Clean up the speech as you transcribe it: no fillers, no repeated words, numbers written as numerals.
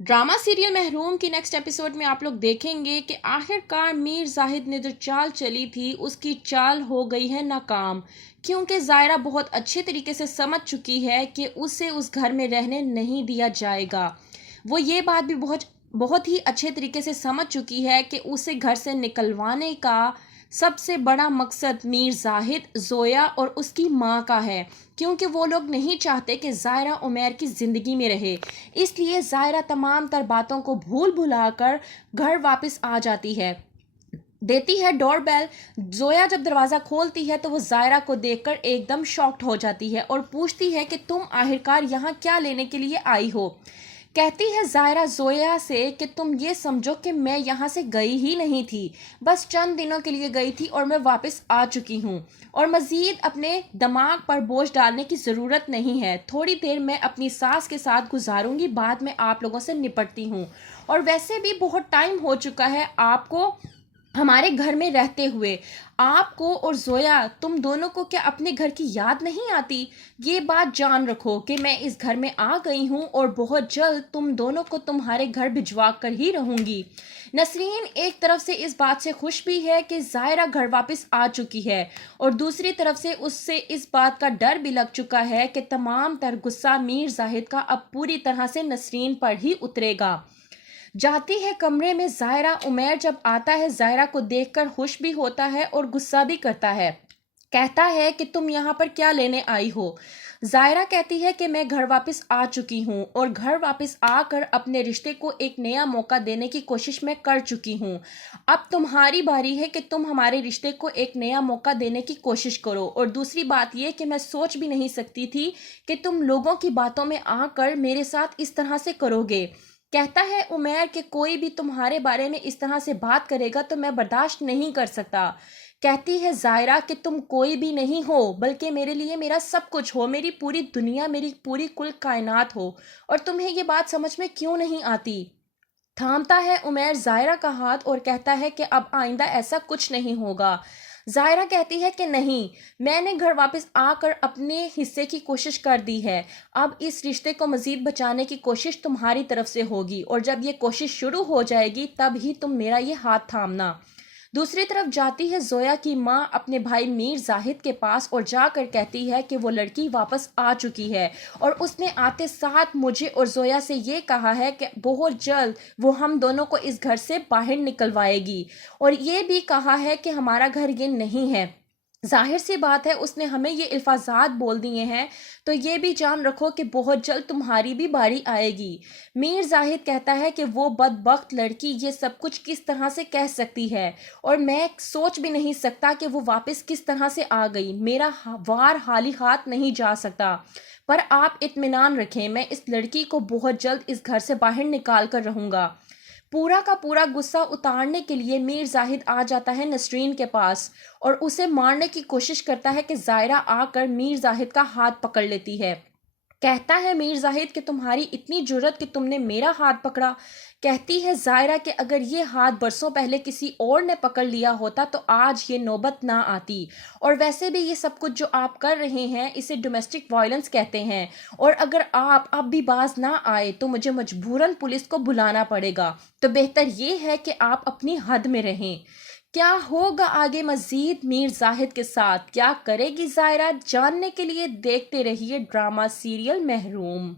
Drama serial महरूम की next episode में आप लोग देखेंगे कि आखिरकार मीर जाहिद ने जो चाल चली थी उसकी चाल हो गई है नाकाम, क्योंकि जायरा बहुत अच्छे तरीके से समझ चुकी है कि उसे उस घर में रहने नहीं दिया जाएगा। वो ये बात भी बहुत बहुत ही अच्छे तरीके से समझ चुकी है कि उसे घर से निकलवाने का सबसे बड़ा मकसद मीर जाहिद, जोया और उसकी माँ का है, क्योंकि वो लोग नहीं चाहते कि ज़ायरा उमैर की ज़िंदगी में रहे। इसलिए ज़ायरा तमाम तर बातों को भूल भुलाकर घर वापस आ जाती है, देती है डोर बेल। जोया जब दरवाज़ा खोलती है तो वो ज़ायरा को देखकर एकदम शॉक्ड हो जाती है और पूछती है कि तुम आखिरकार यहाँ क्या लेने के लिए आई हो। कहती है ज़ायरा जोया से कि तुम ये समझो कि मैं यहाँ से गई ही नहीं थी, बस चंद दिनों के लिए गई थी और मैं वापस आ चुकी हूँ, और मज़ीद अपने दिमाग पर बोझ डालने की ज़रूरत नहीं है। थोड़ी देर मैं अपनी सास के साथ गुजारूंगी, बाद में आप लोगों से निपटती हूँ। और वैसे भी बहुत टाइम हो चुका है आपको हमारे घर में रहते हुए। आपको और जोया, तुम दोनों को क्या अपने घर की याद नहीं आती? ये बात जान रखो कि मैं इस घर में आ गई हूँ और बहुत जल्द तुम दोनों को तुम्हारे घर भिजवा कर ही रहूंगी। नसरीन एक तरफ से इस बात से खुश भी है कि ज़ायरा घर वापस आ चुकी है, और दूसरी तरफ से उससे इस बात का डर भी लग चुका है कि तमाम तर गुस्सा मीर जाहिद का अब पूरी तरह से नसरीन पर ही उतरेगा। जाती है कमरे में ज़ायरा। उमैर जब आता है ज़ायरा को देखकर खुश भी होता है और गुस्सा भी करता है। कहता है कि तुम यहाँ पर क्या लेने आई हो? ज़ायरा कहती है कि मैं घर वापस आ चुकी हूँ और घर वापस आकर अपने रिश्ते को एक नया मौका देने की कोशिश मैं कर चुकी हूँ। अब तुम्हारी बारी है कि तुम हमारे रिश्ते को एक नया मौका देने की कोशिश करो। और दूसरी बात यह कि मैं सोच भी नहीं सकती थी कि तुम लोगों की बातों में आकर मेरे साथ इस तरह से करोगे। कहता है उमैर कि कोई भी तुम्हारे बारे में इस तरह से बात करेगा तो मैं बर्दाश्त नहीं कर सकता। कहती है ज़ायरा कि तुम कोई भी नहीं हो, बल्कि मेरे लिए मेरा सब कुछ हो, मेरी पूरी दुनिया, मेरी पूरी कुल कायनात हो, और तुम्हें ये बात समझ में क्यों नहीं आती? थामता है उमैर ज़ायरा का हाथ और कहता है कि अब आइंदा ऐसा कुछ नहीं होगा। ज़ायरा कहती है कि नहीं, मैंने घर वापस आकर अपने हिस्से की कोशिश कर दी है। अब इस रिश्ते को मज़ीद बचाने की कोशिश तुम्हारी तरफ से होगी, और जब ये कोशिश शुरू हो जाएगी तब ही तुम मेरा ये हाथ थामना। दूसरी तरफ जाती है जोया की माँ अपने भाई मीर जाहिद के पास और जाकर कहती है कि वो लड़की वापस आ चुकी है, और उसने आते साथ मुझे और जोया से ये कहा है कि बहुत जल्द वो हम दोनों को इस घर से बाहर निकलवाएगी, और ये भी कहा है कि हमारा घर ये नहीं है। जाहिर सी बात है उसने हमें ये अल्फाजात बोल दिए हैं, तो ये भी जान रखो कि बहुत जल्द तुम्हारी भी बारी आएगी। मीर जाहिद कहता है कि वो बदबख्त लड़की ये सब कुछ किस तरह से कह सकती है, और मैं सोच भी नहीं सकता कि वो वापस किस तरह से आ गई। मेरा वार हाली हाथ नहीं जा सकता, पर आप इत्मीनान रखें, मैं इस लड़की को बहुत जल्द इस घर से बाहर निकाल कर रहूँगा। पूरा का पूरा गुस्सा उतारने के लिए मीर जाहिद आ जाता है नसरीन के पास और उसे मारने की कोशिश करता है कि ज़ायरा आकर मीर जाहिद का हाथ पकड़ लेती है। कहता है मीर जाहिद कि तुम्हारी इतनी जुर्रत कि तुमने मेरा हाथ पकड़ा। कहती है ज़ायरा कि अगर ये हाथ बरसों पहले किसी और ने पकड़ लिया होता तो आज ये नौबत ना आती, और वैसे भी ये सब कुछ जो आप कर रहे हैं इसे डोमेस्टिक वायलेंस कहते हैं, और अगर आप अब भी बाज ना आए तो मुझे मजबूरन पुलिस को बुलाना पड़ेगा। तो बेहतर ये है कि आप अपनी हद में रहें। क्या होगा आगे मजीद मीर जाहिद के साथ, क्या करेगी ज़ायरा? जानने के लिए देखते रहिए ड्रामा सीरियल महरूम।